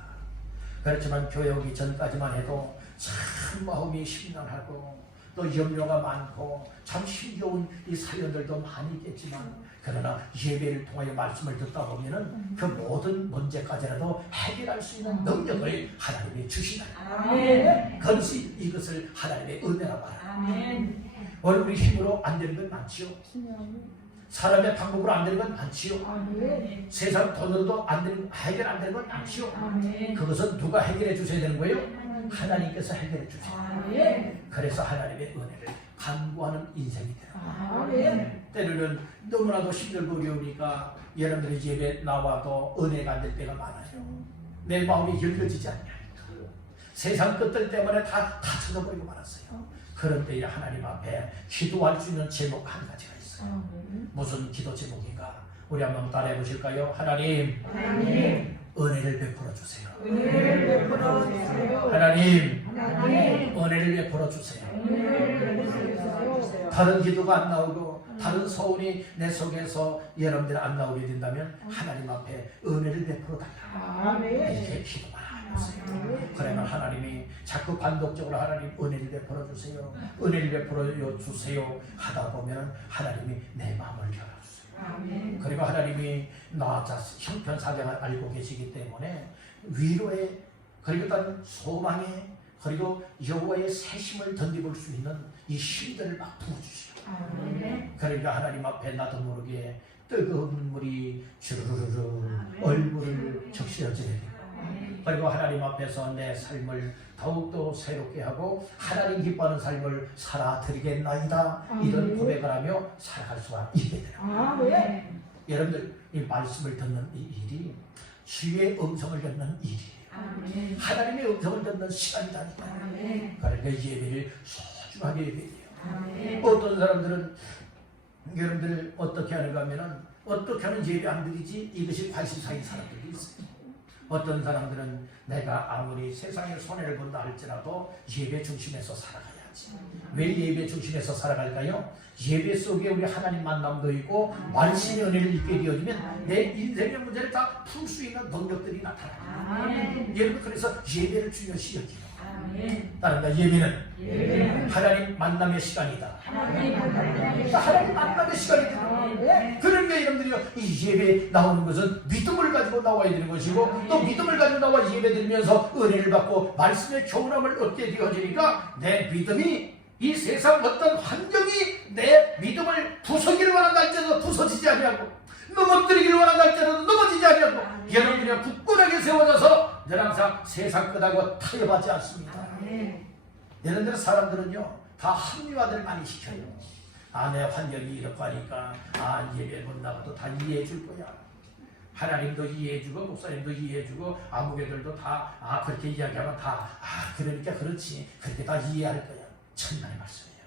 그렇지만 교회 오기 전까지만 해도 참 마음이 심란하고 또 염려가 많고 참 힘겨운 이 사연들도 많이 있겠지만 그러나 예배를 통하여 말씀을 듣다 보면은 그 모든 문제까지라도 해결할 수 있는 능력을 하나님이 주시다. 그것이 이것을 하나님의 은혜라고 합니다. 오늘 우리 힘으로 안 되는 건 많지요. 사람의 방법으로 안 되는 건 많지요. 세상 돈으로도 안 되는, 해결 안 되는 건 많지요. 그것은 누가 해결해 주셔야 되는 거예요? 하나님께서 해결해 주세요. 그래서 하나님의 은혜를 간구하는 인생이 되는. 때로는 너무나도 힘들고 어려우니까 여러분들이 예배 나와도 은혜가 안 될 때가 많아요. 내 마음이 열려지지 않냐니까. 세상 것들 때문에 다 쳐져버리고 말았어요. 그런 때에 하나님 앞에 기도할 수 있는 제목 한 가지가 있어요. 무슨 기도 제목인가? 우리 한번 따라해 보실까요? 하나님, 은혜를 베풀어 주세요. 하나님, 은혜를 베풀어 주세요. 다른 기도가 안 나오고 다른 소원이 내 속에서 여러분들 안 나오게 된다면 하나님 앞에 은혜를 베풀어 달라. 이렇게 기도만 하세요. 그러면 하나님이 자꾸 반복적으로 하나님 은혜를 베풀어 주세요. 은혜를 베풀어 주세요 하다 보면 하나님이 내 마음을 열어주세요. 그리고 하나님이 나 자신 형편사정을 알고 계시기 때문에 위로에 그리고 또 소망에 그리고 여호와의 새심을 덧입을 수 있는 이 힘들을 막 부어주시오. 그러니까 하나님 앞에 나도 모르게 뜨거운 눈물이 주르르르 얼굴을 적시어지게 되고 그리고 하나님 앞에서 내 삶을 더욱더 새롭게 하고 하나님 기뻐하는 삶을 살아드리겠나이다. 이런 고백을 하며 살아갈 수가 있게 돼요. 여러분들 이 말씀을 듣는 이 일이 주의 음성을 듣는 일이에요. 하나님의 음성을 듣는 시간이다니까. 그러니까 예배를 소중하게 예배해요. 어떤 사람들은 여러분들 어떻게 하는가 하면은 어떻게 하면 예배 안 드리지? 이것이 관심사인 사람들이 있어요. 어떤 사람들은 내가 아무리 세상에 손해를 본다 할지라도 예배 중심에서 살아가야지. 왜 예배 중심에서 살아갈까요? 예배 속에 우리 하나님 만남도 있고 말씀의 은혜를 입게 되어지면 내 인생의 문제를 다 풀 수 있는 능력들이 나타나요. 여러분, 그래서 예배를 중요시 여기요. 따른다. 예배는 하나님 만남의 시간이다. 하나님 만남의 시간이다. 그러니까 여러분들이요, 이 예배에 나오는 것은 믿음을 가지고 나와야 되는 것이고, 또 믿음을 가지고 나와 예배드리면서 은혜를 받고 말씀의 교훈함을 얻게 되어지니까 내 믿음이 이 세상 어떤 환경이 내 믿음을 부서기를 원한다 할지라도 부서지지 아니하고, 넘어뜨리기를 원한다 할지라도 넘어지지 아니하고, 여러분들이 굳건하게 세워져서 늘 항상 세상 끝하고 타협하지 않습니다. 여러분들 사람들은요 다 합리화들 많이 시켜요. 내 환경이 이렇고 하니까 예배 못 나가도 다 이해해 줄 거야. 하나님도 이해해주고 목사님도 이해해주고 아무개들도 다 그렇게 이야기하면 다 그러니까 그렇지, 그렇게 다 이해할 거야. 천만의 말씀이에요.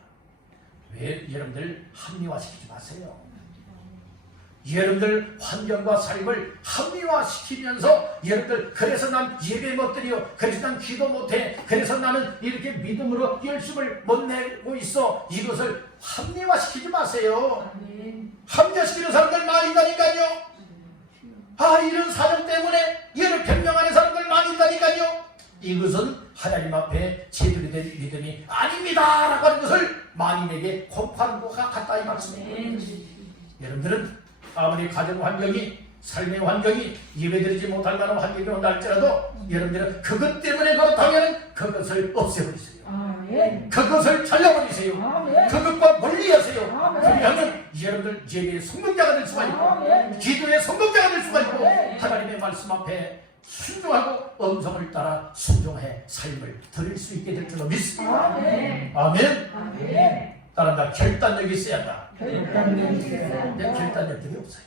왜 여러분들 합리화시키지 마세요. 여러분들 환경과 삶을 합리화시키면서 여러분들 그래서 난 예배 못 드려, 그래서 난 기도 못해, 그래서 나는 이렇게 믿음으로 열심을 못 내고 있어, 이것을 합리화시키지 마세요. 합리화시키는 사람들 많이 있다니까요. 이런 사정 때문에 이런 변명하는 사람들 많이 있다니까요. 이것은 하나님 앞에 제대로 된 믿음이 아닙니다 라고 하는 것을 만인에게 공포하는 것과 같다 이 말씀이에요. 여러분들은 아무리 가정 환경이, 삶의 환경이 예배드리지 못할 만한 환경이 온다 할지라도 여러분들은 그것 때문에 그렇다면 그것을 없애버리세요. 그것을 잘라버리세요. 그것과 멀리하세요. 그리하면 여러분들 예배의 성공자가 될 수가 있고 기도의 성공자가 될 수가 있고 하나님의 말씀 앞에 순종하고 음성을 따라 순종해 삶을 드릴 수 있게 될 줄로 믿습니다. 아멘. 따른다. 결단력이 있어야 한다. 결단력들이 없어요.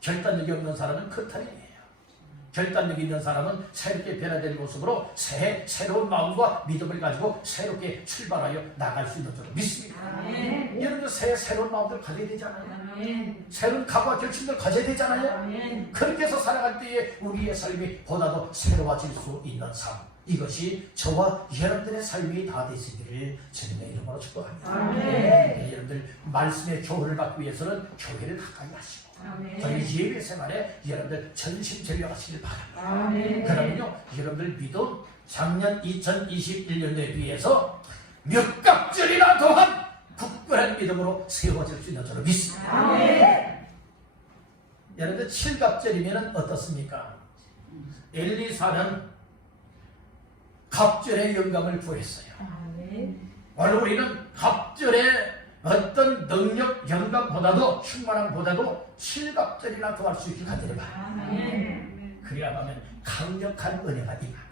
결단력이 없는 사람은 커탈이에요. 결단력이 있는 사람은 새롭게 변화된 모습으로 새로운 마음과 믿음을 가지고 새롭게 출발하여 나갈 수 있는 줄 믿습니다. 여러분들 새로운 마음들 가져야 되잖아요. 새로운 각오와 결심들 가져야 되잖아요. 그렇게 해서 살아갈 때에 우리의 삶이 보다도 새로워질 수 있는 삶, 이것이 저와 여러분들의 삶이 다 되시기를 주님의 이름으로 축복합니다. 여러분들 말씀의 교훈을 받기 위해서는 교회를 가까이 하시고 저희 예배 생활에 여러분들 전심전력하시길 바랍니다. 그러면요 여러분들 믿음 작년 2021년에 비해서 몇 갑절이나 더한 굳건한 믿음으로 세워질 수 있는 줄로 믿습니다. 여러분들 7갑절이면 어떻습니까? 1, 2, 4는 갑절의 영감을 구했어요. 원래 우리는 갑절의 어떤 능력, 영감보다도 충만함보다도 7갑절이나 더할 수 있게 가지를 바랍니다. 그래야만 강력한 은혜가 임하고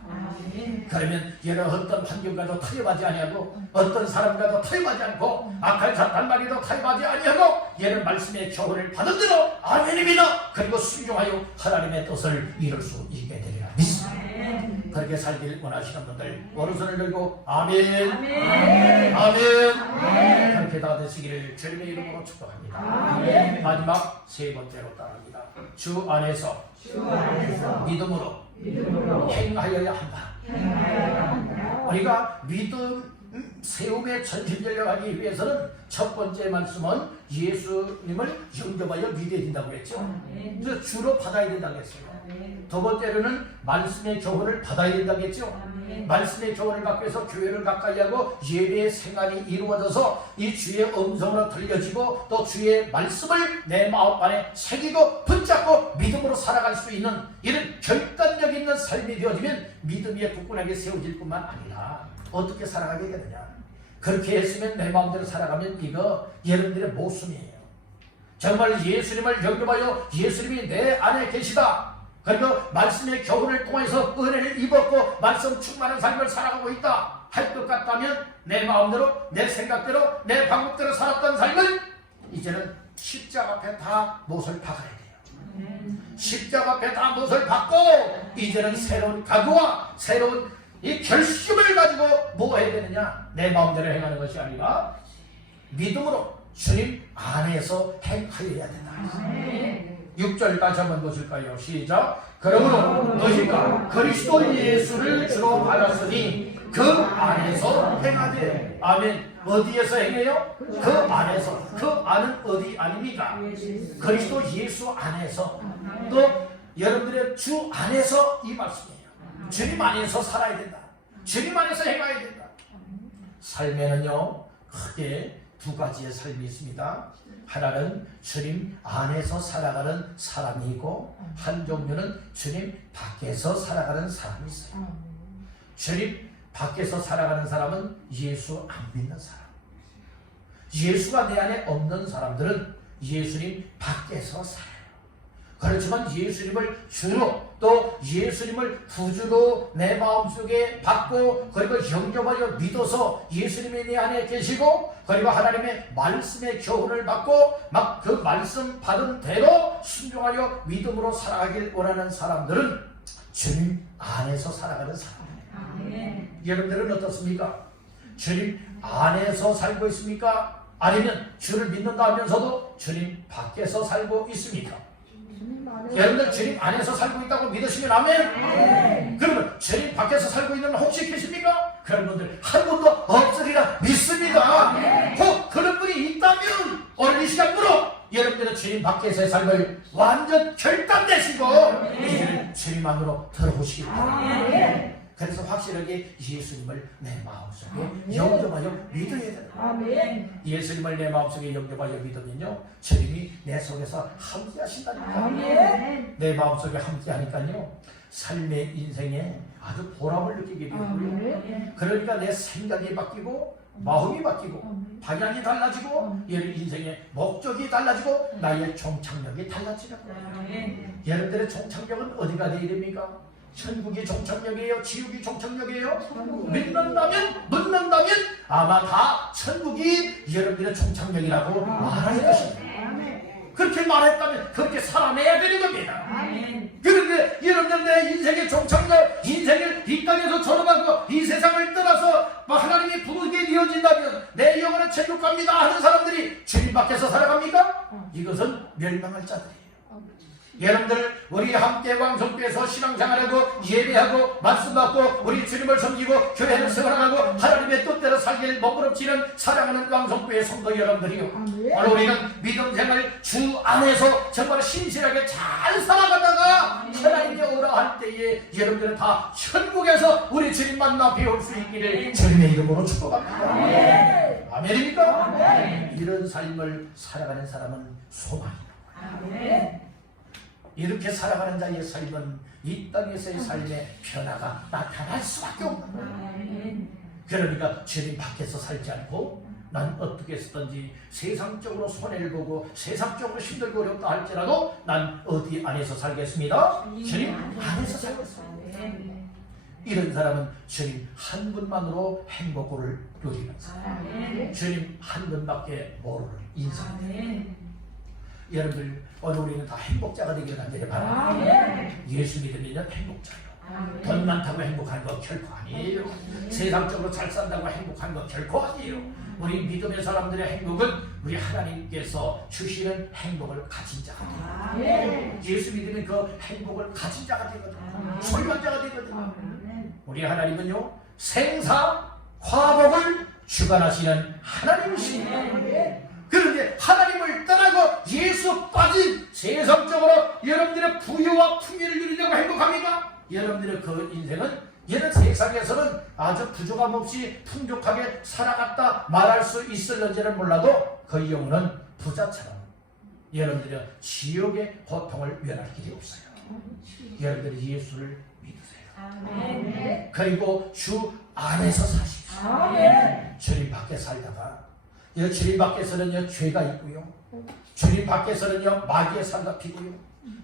그러면 여러 어떤 환경과도 타협하지 아니하고 어떤 사람과도 타협하지 않고 악한 사탄마귀도 타협하지 아니하고 얘는 말씀의 교훈을 받은 대로 아멘입니다. 그리고 순종하여 하나님의 뜻을 이룰 수 있게 되리라 믿습니다. 그렇게 살길 원하시는 분들 오른손을 들고 아멘, 아멘, 아멘. 그렇게 다 되시기를 주님의 이름으로 축복합니다. 마지막 세 번째로 따릅니다. 주 안에서 믿음으로 행하여야 한다. 우리가 믿음 세움에 전심전력하기 위해서는 첫 번째 말씀은 예수님을 영접하여 믿어야 된다고 했죠. 그래서 주로 받아야 된다고 했어요. 두 번째로는 말씀의 교훈을 받아야 된다고 했죠. 말씀의 교훈을 받기 위해서 교회를 가까이 하고 예배의 생활이 이루어져서 이 주의 음성으로 들려지고 또 주의 말씀을 내 마음 안에 새기고 붙잡고 믿음으로 살아갈 수 있는 이런 결단력 있는 삶이 되어지면 믿음이 굳건하게 세워질 뿐만 아니라 어떻게 살아가게 되느냐. 그렇게 했으면 내 마음대로 살아가면 이거 여러분들의 모순이에요. 정말 예수님을 영접하여 예수님이 내 안에 계시다. 그리고 말씀의 교훈을 통해서 은혜를 입었고 말씀 충만한 삶을 살아가고 있다 할 것 같다면 내 마음대로 내 생각대로 내 방법대로 살았던 삶을 이제는 십자가 앞에 다 못을 박아야 돼요. 십자가 앞에 다 못을 박고 이제는 새로운 각오와 새로운 이 결심을 가지고 뭐 해야 되느냐. 내 마음대로 행하는 것이 아니라 믿음으로 주님 안에서 행하여야 된다. 6절까지 한번 보실까요? 시작. 그러므로 너희가 그리스도 예수를 주로 받았으니 그 안에서 행하되. 아멘. 어디에서 행해요? 그 안에서. 그 안은 어디 아닙니까? 그리스도 예수 안에서. 또 여러분들의 주 안에서 이 말씀이에요. 주님 안에서 살아야 된다. 주님 안에서 행해야 된다. 삶에는요 크게 두 가지의 삶이 있습니다. 하나는 주님 안에서 살아가는 사람이 있고, 한 종류는 주님 밖에서 살아가는 사람이 있어요. 주님 밖에서 살아가는 사람은 예수 안 믿는 사람. 예수가 내 안에 없는 사람들은 예수님 밖에서 살아요. 그렇지만 예수님을 주로, 또 예수님을 구주로 내 마음속에 받고, 그리고 영접하여 믿어서 예수님이 내 안에 계시고, 그리고 하나님의 말씀의 교훈을 받고 막 그 말씀 받은 대로 순종하여 믿음으로 살아가길 원하는 사람들은 주님 안에서 살아가는 사람이에요. 여러분들은 어떻습니까? 주님 안에서 살고 있습니까? 아니면 주를 믿는다 하면서도 주님 밖에서 살고 있습니까? 여러분들 주님 안에서 살고 있다고 믿으시면 아멘. 그러면 주님 밖에서 살고 있는 분 혹시 계십니까? 그런 분들 한 분도 없으리라 믿습니다. 혹 그런 분이 있다면 오늘 이 시간부로 여러분들은 주님 밖에서의 삶을 완전 결단되시고 이제는 주님 안으로 들어오시기 바랍니다. 그래서 확실하게 예수님을 내 마음속에 영접하여 믿어야 됩니다. 예수님을 내 마음속에 영접하여 믿으면요 주님이 내 속에서 함께 하신다니까요. 내 마음속에 함께 하니까요 삶의 인생에 아주 보람을 느끼게 되고요. 그러니까 내 생각이 바뀌고 마음이 바뀌고 방향이 달라지고 인생의 목적이 달라지고 나의 종착역이 달라지는 거예요. 여러분들의 종착역은 어디가 되어야 됩니까? 천국이 종착역이에요? 지옥이 종착역이에요? 묻는다면 아마 다 천국이 여러분들의 종착역이라고 말할 것입니다. 그렇게 말했다면 그렇게 살아내야 되는 겁니다. 그런데 여러분들 내 인생의 종착역, 인생을 이 땅에서 졸업하고 이 세상을 떠나서 하나님이 부르게 이어진다면 내 영혼은 천국 갑니다 하는 사람들이 주님 밖에서 살아갑니까? 이것은 멸망할 자들이에요. 여러분들 우리 함께 왕성교회에서 신앙생활하고 예배하고 말씀 받고 우리 주님을 섬기고 교회를 세워나가고 하나님의 뜻대로 살기를 몸부림치는 사랑하는 왕성교회 성도 여러분들이요, 오늘 우리는 믿음생활 주 안에서 정말 신실하게 잘 살아가다가 하나님이 오라 할 때에 여러분들은 다 천국에서 우리 주님 만나 배울 수 있기를 주님의 이름으로 축복합니다. 아멘입니까? 이런 삶을 살아가는 사람은 소망이 나와요. 이렇게 살아가는 자의 삶은 이 땅에서의 삶의 변화가 나타날 수밖에 없는 거예요. 그러니까 주님 밖에서 살지 않고 난 어떻게 쓰든지 세상적으로 손해를 보고 세상적으로 힘들고 어렵다 할지라도 난 어디 안에서 살겠습니다? 주님 안에서 살겠습니다. 이런 사람은 주님 한 분만으로 행복을 누리는 사람, 주님 한 분밖에 모르는 인생입니다. 여러분들 오늘 우리는 다 행복자가 되기를 간절히 바랍니다. 예수 믿으면 행복자예요. 돈 많다고 행복한 거 결코 아니에요. 세상적으로 잘 산다고 행복한 거 결코 아니에요. 우리 믿음의 사람들의 행복은 우리 하나님께서 주시는 행복을 가진 자가 돼요. 예수 믿으면 그 행복을 가진 자가 되거든요. 소유한 자가 되거든요. 우리 하나님은요 생사 화복을 주관하시는 하나님이십니다. 그런데 하나님을 떠나고 예수 빠진 세상적으로 여러분들의 부유와 풍요를 누리려고 행복합니까? 여러분들의 그 인생은 얘는 세상에서는 아주 부족함 없이 풍족하게 살아갔다 말할 수 있을는지는 몰라도 그 영혼은 부자처럼 여러분들의 지옥의 고통을 면할 길이 없어요. 여러분들이 예수를 믿으세요. 그리고 주 안에서 사십시오. 주님 밖에 살다가 주님 밖에서는요 죄가 있고요, 주님 밖에서는요 마귀의 살가 피고요,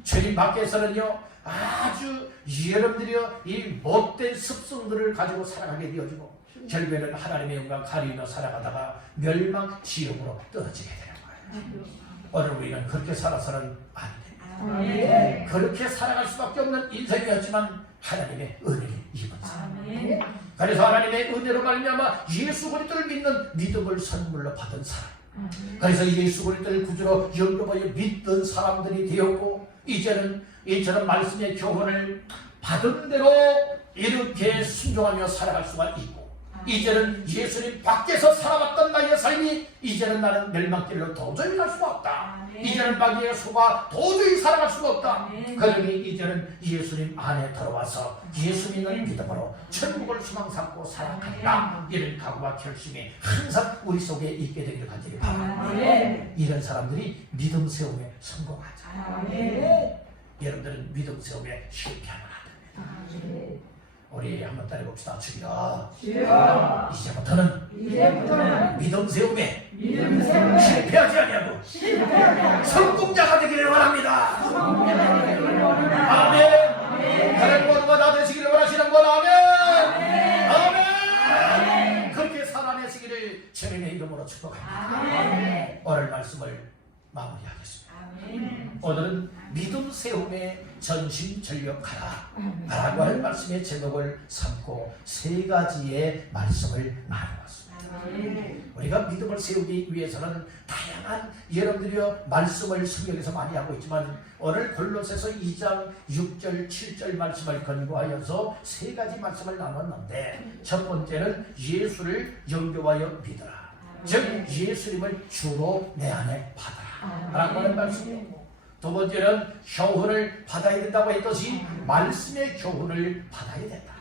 주님 밖에서는요 아주 여러분들이요 이 못된 습성들을 가지고 살아가게 되어지고 결국에는 하나님의 영광 가리며 살아가다가 멸망 지옥으로 떨어지게 되는 거예요. 오늘 우리는 그렇게 살아서는 안 됩니다. 그렇게 살아갈 수밖에 없는 인생이었지만 하나님의 은혜를 입은 사람, 그래서 하나님의 은혜로 말미암아 예수 그리스도를 믿는 믿음을 선물로 받은 사람, 그래서 예수 그리스도를 구주로 영접하여 믿던 사람들이 되었고, 이제는 이처럼 말씀의 교훈을 받은 대로 이렇게 순종하며 살아갈 수가 있고, 이제는 예수님 밖에서 살아왔던 나의 삶이 이제는 나는 멸망길로 도저히 갈 수가 없다. 이제는 마귀의 수가 도저히 살아갈 수가 없다. 그러니 이제는 예수님 안에 들어와서 예수 믿는 믿음으로 천국을 소망 삼고 살아간다. 이런 각오와 결심이 항상 우리 속에 있게 되기를 간절히 바랍니다. 이런 사람들이 믿음 세움에 성공하자. 여러분들은 믿음 세움에 실패하면 안 됩니다. 우리 한번 따라해봅시다. 주여, 이제부터는 믿음 세움에 실패하지 아니하고 성공자가 되기를 원합니다. 아멘. 다른 모두가 다 되시기를 원하시는 분, 아멘. 아멘. 그렇게 살아내시기를 주님의 이름으로 축복합니다. 오늘 말씀을 마무리하겠습니다. 오늘은 믿음 세움에 전심전력하라 라고 할 말씀의 제목을 삼고 세 가지의 말씀을 나누었습니다. 우리가 믿음을 세우기 위해서는 다양한 여러분들이 말씀을 성경에서 많이 하고 있지만, 오늘 골로새서 2장 6절 7절 말씀을 근거하여서 세 가지 말씀을 나눴는데, 첫 번째는 예수를 영접하여 믿어라. 즉 예수님을 주로 내 안에 받아라 라고 하는 말씀이었고, 두 번째는 교훈을 받아야 된다고 했듯이 말씀의 교훈을 받아야 된다.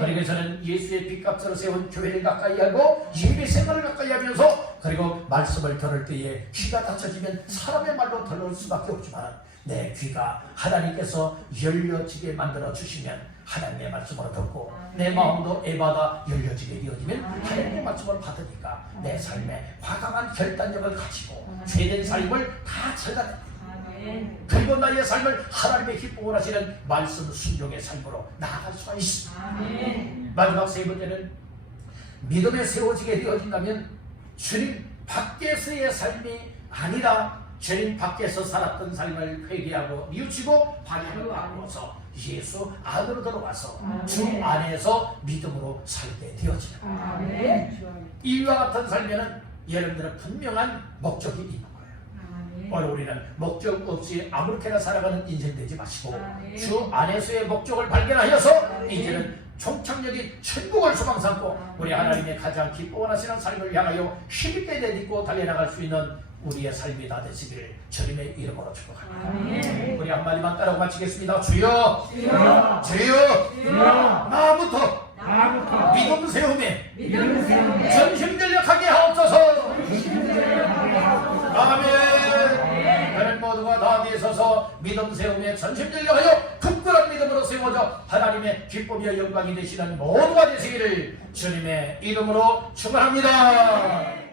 그리고 저는 예수의 빛값으로 세운 교회를 가까이 하고 예배 생활을 가까이 하면서, 그리고 말씀을 들을 때에 귀가 닫혀지면 사람의 말로 들을 수밖에 없지만 내 귀가 하나님께서 열려지게 만들어 주시면 하나님의 말씀으로 듣고, 내 마음도 애마다 열려지게 되어지면 하나님의 말씀을 받으니까 내 삶에 과감한 결단력을 가지고 죄된 삶을 다 절단합니다. 그리고 나의 삶을 하나님의 기쁨을 하시는 말씀 순종의 삶으로 나아갈 수가 있습니다. 마지막 세 번째는 믿음에 세워지게 되어진다면 주님 밖에서의 삶이 아니라 주님 밖에서 살았던 삶을 회개하고 뉘우치고 방향을 바꾸어서 예수 안으로 들어와서 주 안에서 믿음으로 살게 되어집니다. 이와 같은 삶에는 여러분들은 분명한 목적이 있는 거예요. 오늘 우리는 목적 없이 아무렇게나 살아가는 인생 되지 마시고 주 안에서의 목적을 발견하여서 이제는 총착력이 천국을 소망 삼고 우리 하나님의 가장 기뻐하시는 삶을 향하여 힘있게 내딛고 달려나갈 수 있는 우리의 삶이 다 되시기를 주님의 이름으로 축복합니다. 우리 한마디만 따라고 마치겠습니다. 주여, 나부터 믿음 세움에 전심전력하게 하옵소서. 아멘. 다른 모두가 다 되셔서 믿음 세움에 전심전력하여 굳건한 믿음으로 세워져 하나님의 기쁨이와 영광이 되시는 모두가 되시기를 주님의 이름으로 축원합니다.